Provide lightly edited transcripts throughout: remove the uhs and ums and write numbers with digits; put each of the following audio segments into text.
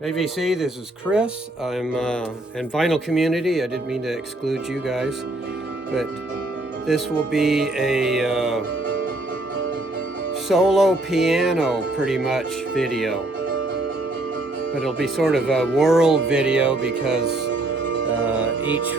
AVC, this is Chris. I'm in Vinyl Community. I didn't mean to exclude you guys, but this will be a solo piano pretty much video. But it'll be sort of a world video because each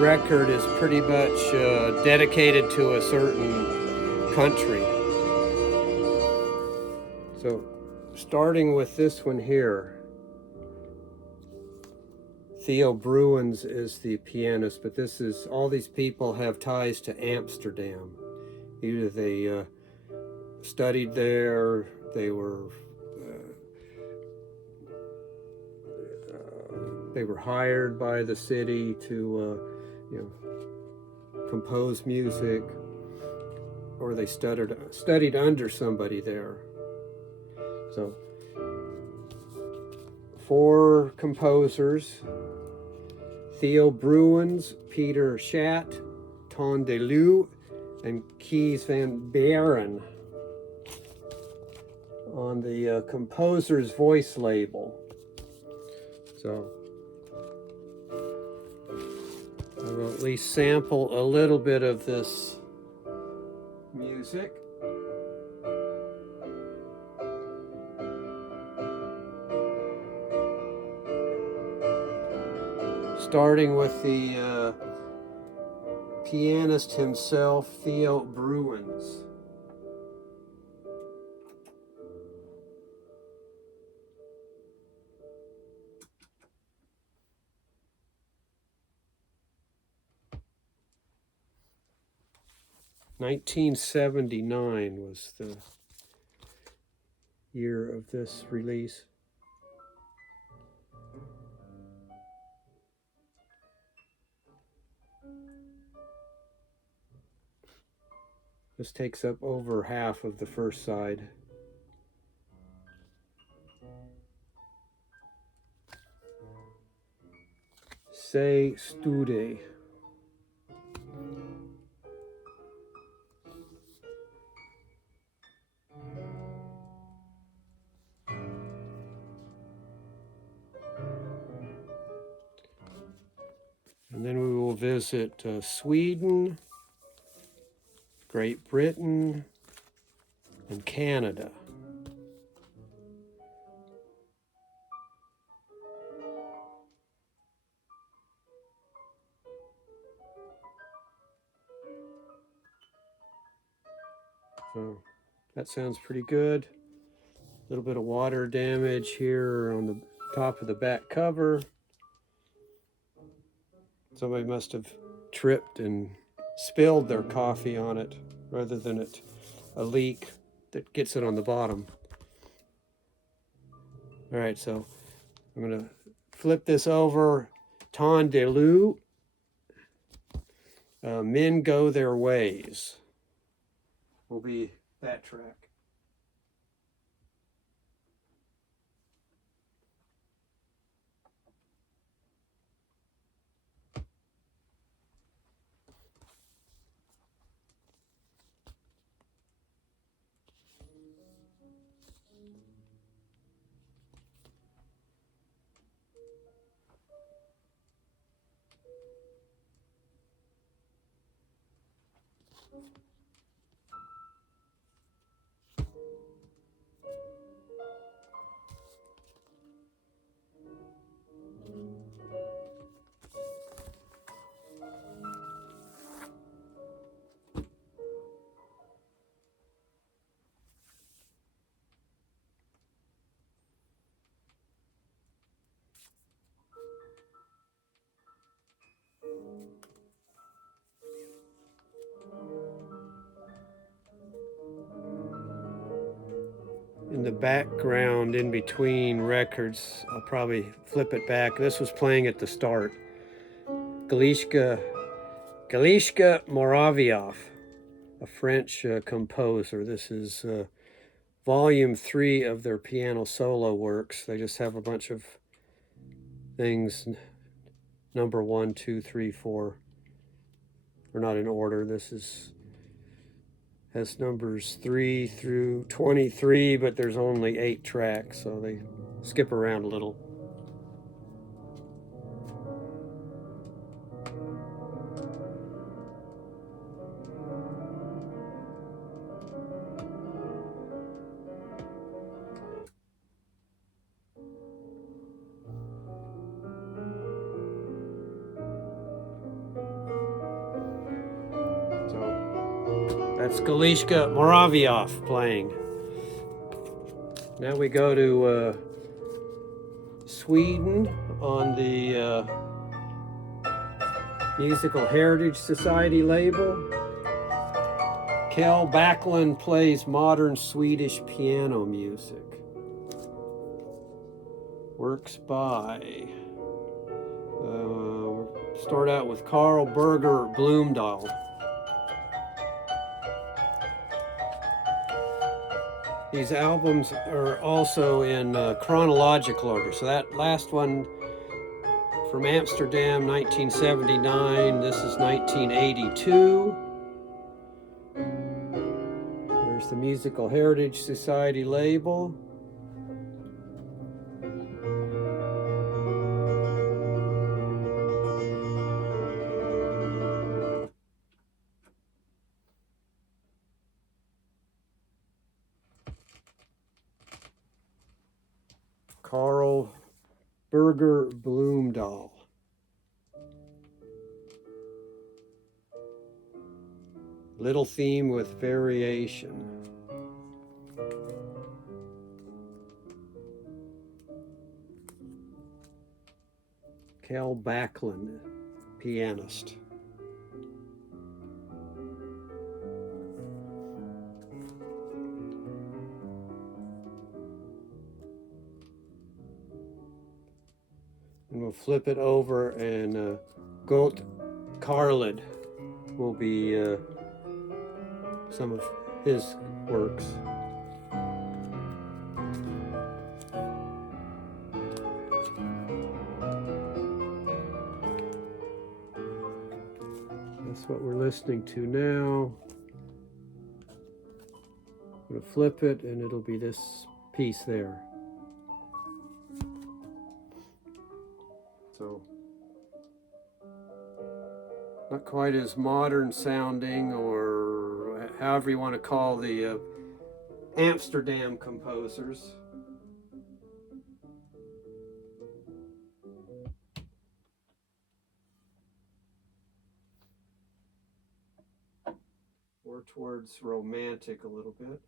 record is pretty much dedicated to a certain country. So starting with this one here. Theo Bruins is the pianist, but this is, all these people have ties to Amsterdam. Either they studied there, they were hired by the city to compose music, or they studied under somebody there. So 4 composers: Theo Bruins, Peter Schat, Ton de Leeuw, and Kees van Baren on the Composer's Voice label. So I will at least sample a little bit of this music. Starting with the pianist himself, Theo Bruins. (1979) was the year of this release. This takes up over half of the first side. Say stude. And then we will visit Sweden, Great Britain, and Canada. So that sounds pretty good. A little bit of water damage here on the top of the back cover. Somebody must have tripped and spilled their coffee on it rather than a leak that gets it on the bottom. All right, so I'm gonna flip this over. Ton de Leeuw, Men Go Their Ways will be that track. In the background, in between records, I'll probably flip it back. This was playing at the start. Galishka Moraviov, a French composer. This is volume 3 of their piano solo works. They just have a bunch of things, number 1, 2, 3, 4. They're not in order. This has numbers 3 through 23, but there's only 8 tracks, so they skip around a little. So that's Galishka Moraviov playing. Now we go to Sweden on the Musical Heritage Society label. Kjell Backlund plays modern Swedish piano music. Works by, start out with Carl Berger Blomdahl. These albums are also in chronological order. So that last one from Amsterdam, 1979, this is 1982. There's the Musical Heritage Society label. Carl Berger Blomdahl. Little theme with variation. Kjell Backlund, pianist. And we'll flip it over, and Golt Karlid will be some of his works. That's what we're listening to now. I'm going to flip it, and it'll be this piece there. So, not quite as modern sounding, or however you want to call the Amsterdam composers. More towards romantic a little bit.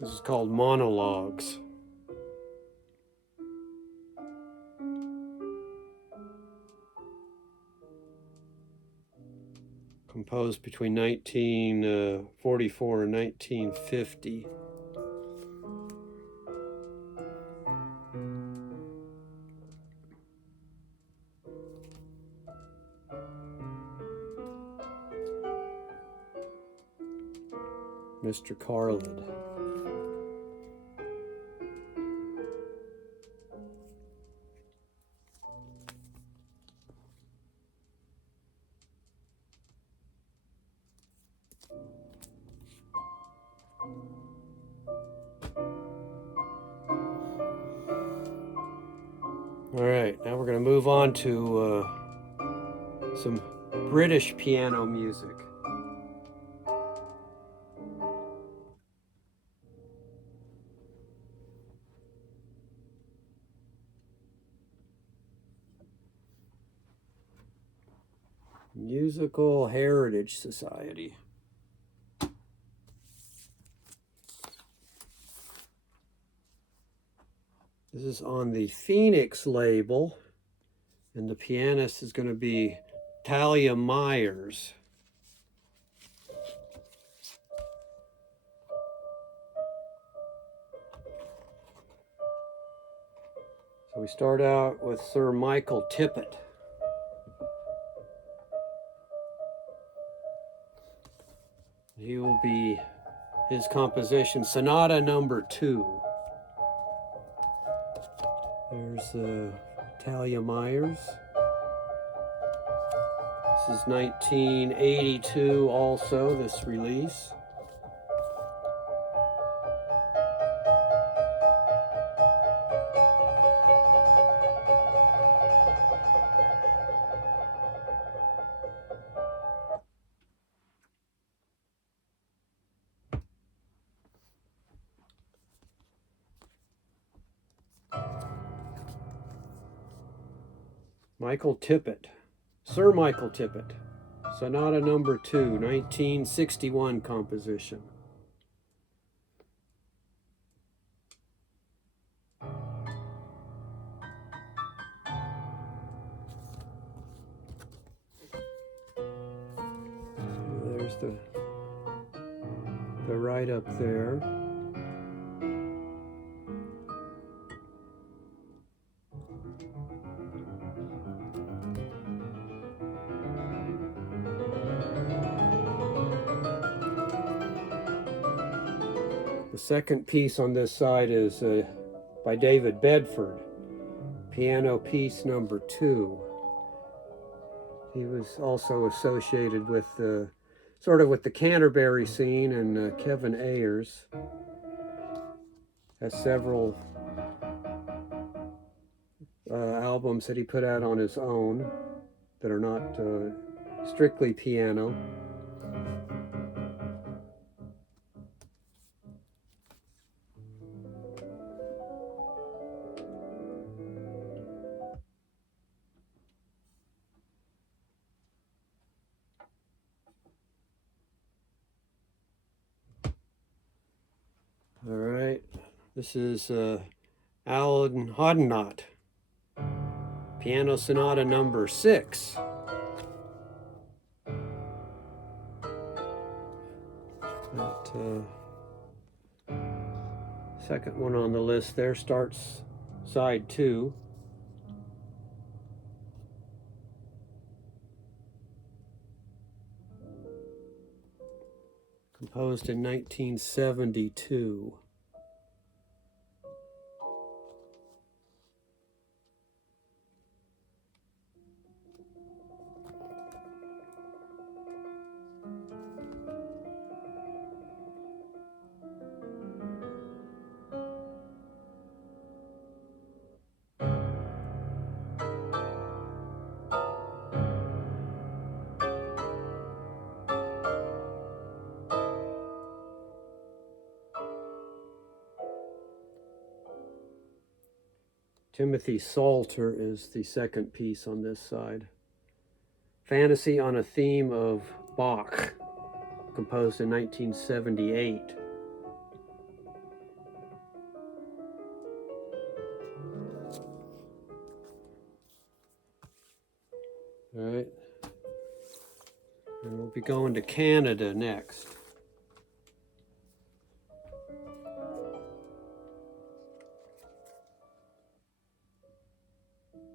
This is called Monologues. Composed between 1944 and 1950. Mr. Karlid. All right, now we're going to move on to some British piano music. Musical Heritage Society. This is on the Phoenix label, and the pianist is going to be Talia Myers. So we start out with Sir Michael Tippett. He will be his composition, Sonata Number 2. There's Talia Myers. This is 1982 also, this release. Michael Tippett, Sir Michael Tippett, Sonata Number 2, 1961 composition. There's the write-up there. The second piece on this side is by David Bedford, Piano Piece Number 2. He was also associated with sort of with the Canterbury scene, and Kevin Ayers has several albums that he put out on his own that are not strictly piano. All right, this is Alan Hodnott, Piano Sonata Number 6. That second one on the list there starts side 2. Composed in 1972. Timothy Salter is the second piece on this side. Fantasy on a Theme of Bach, composed in 1978. All right, and we'll be going to Canada next.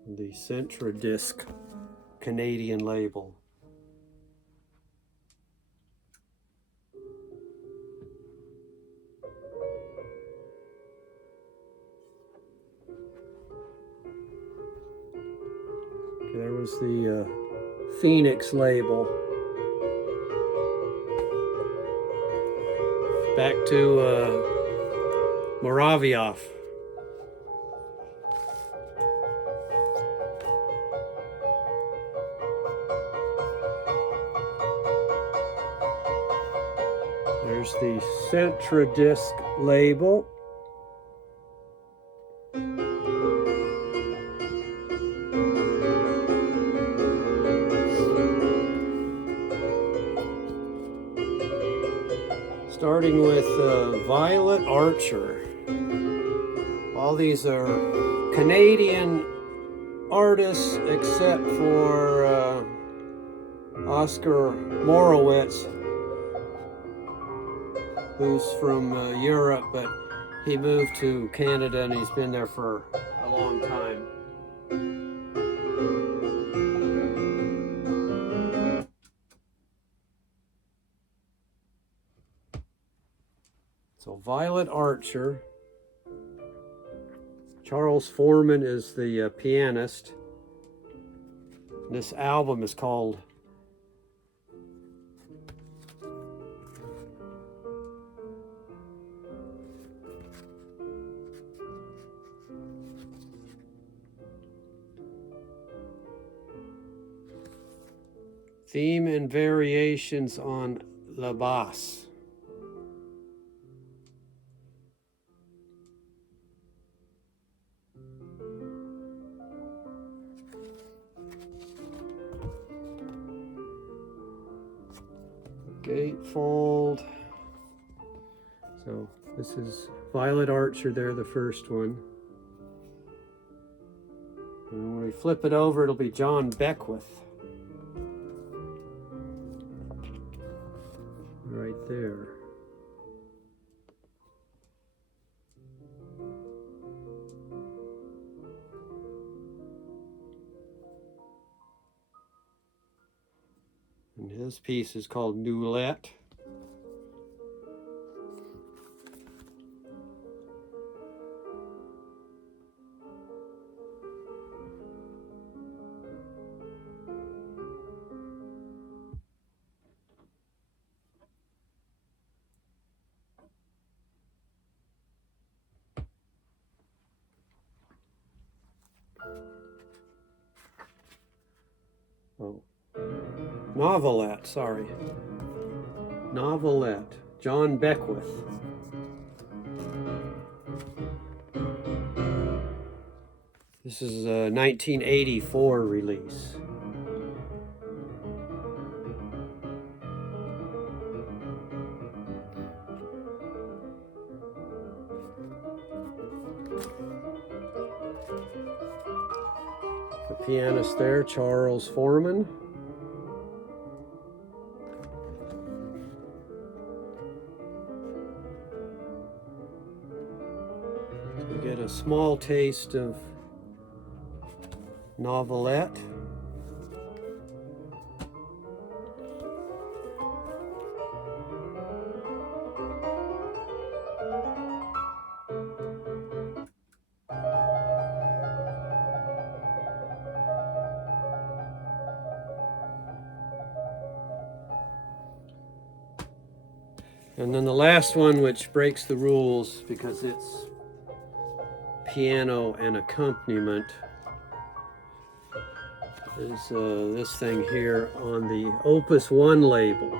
The Centra Disc Canadian label. Okay, there was the Phoenix label. Back to Moraviev. There's the Centra Disc label. Starting with Violet Archer. All these are Canadian artists except for Oscar Morowitz, who's from Europe, but he moved to Canada and he's been there for a long time. So Violet Archer, Charles Foreman is the pianist. This album is called Theme and Variations on La Basse. Gatefold. So this is Violet Archer there, the first one. And when we flip it over, it'll be John Beckwith. Right there. And his piece is called Noulette. Oh, Novelette, sorry. Novelette, John Beckwith. This is a 1984 release. The pianist there, Charles Foreman. We get a small taste of Novelette. And then the last one, which breaks the rules because it's piano and accompaniment, is this thing here on the Opus 1 label.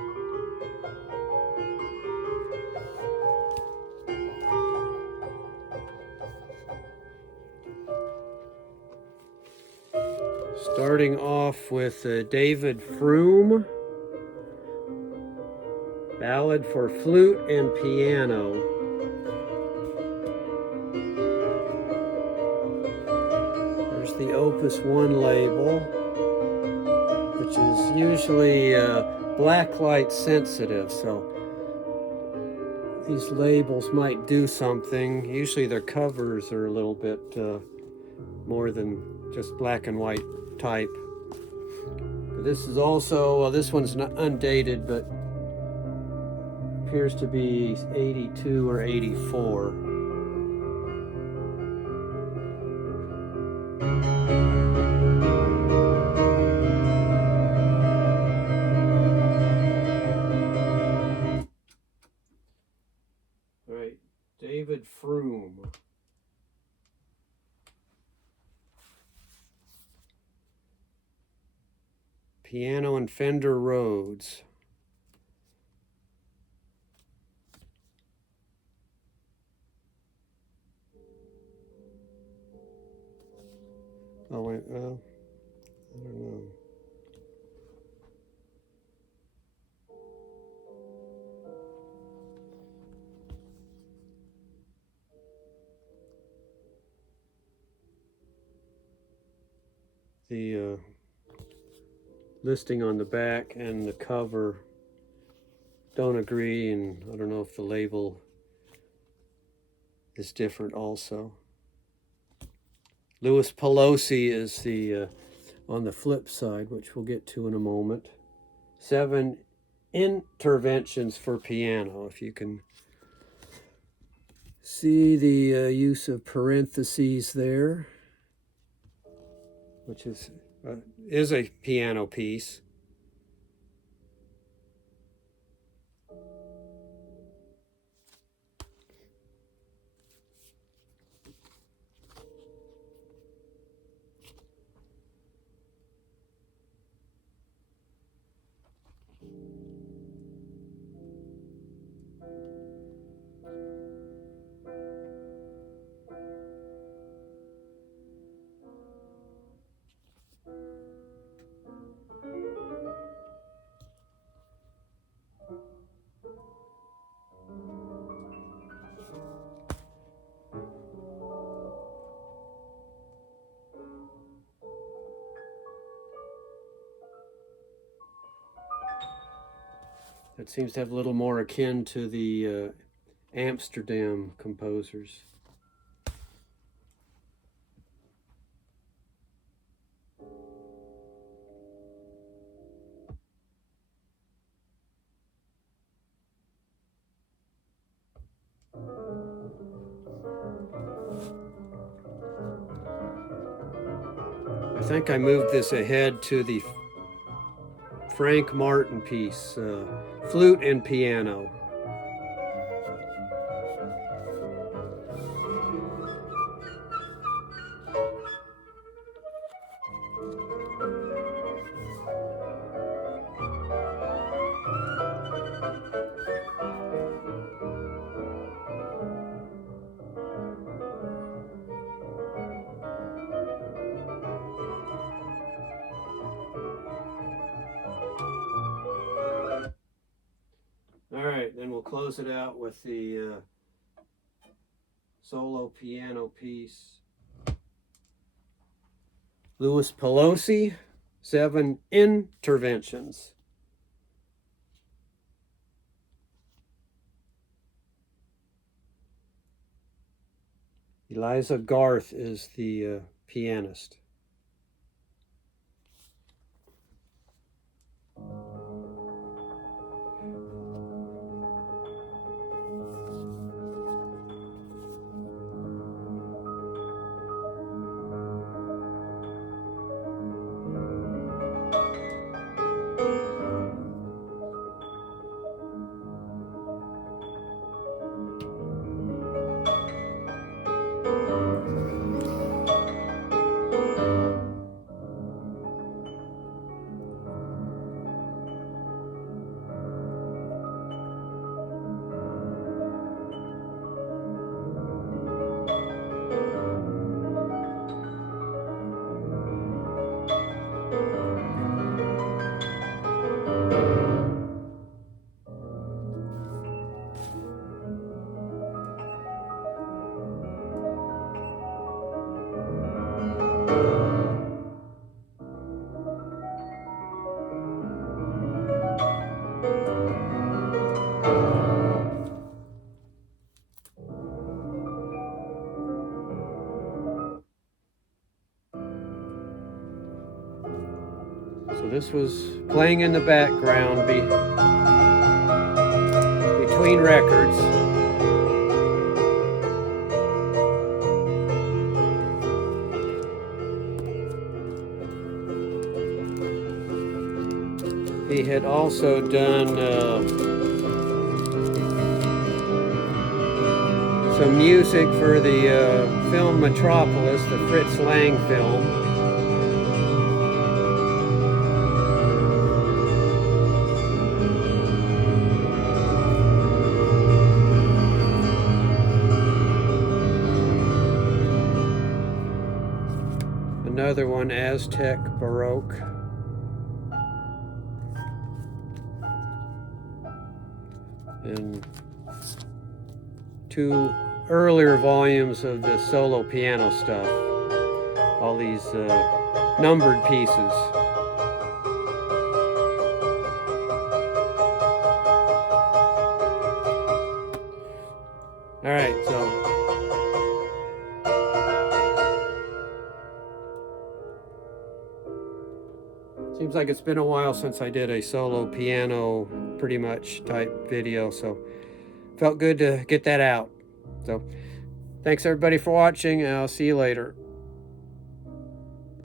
Starting off with David Froome, Ballad for Flute and Piano. There's the Opus 1 label, which is usually blacklight sensitive, so these labels might do something. Usually their covers are a little bit more than just black and white type. But this is also, this one's not undated, but appears to be 82 or 84. All right, David Froome. Piano and Fender Rhodes. Oh wait, well, I don't know. The listing on the back and the cover don't agree, and I don't know if the label is different also. Louis Pelosi is the on the flip side, which we'll get to in a moment. 7 interventions for piano, if you can See the use of parentheses there, which is a piano piece. That seems to have a little more akin to the Amsterdam composers. I think I moved this ahead to the Frank Martin piece, flute and piano. All right, then we'll close it out with the solo piano piece. Louis Pelosi, 7 interventions. Eliza Garth is the pianist. So this was playing in the background between records. He had also done some music for the film Metropolis, the Fritz Lang film. Another one, Aztec Baroque. And 2 earlier volumes of the solo piano stuff. All these numbered pieces. All right, so seems like it's been a while since I did a solo piano pretty much type video, so felt good to get that out. So thanks everybody for watching. I'll see you later.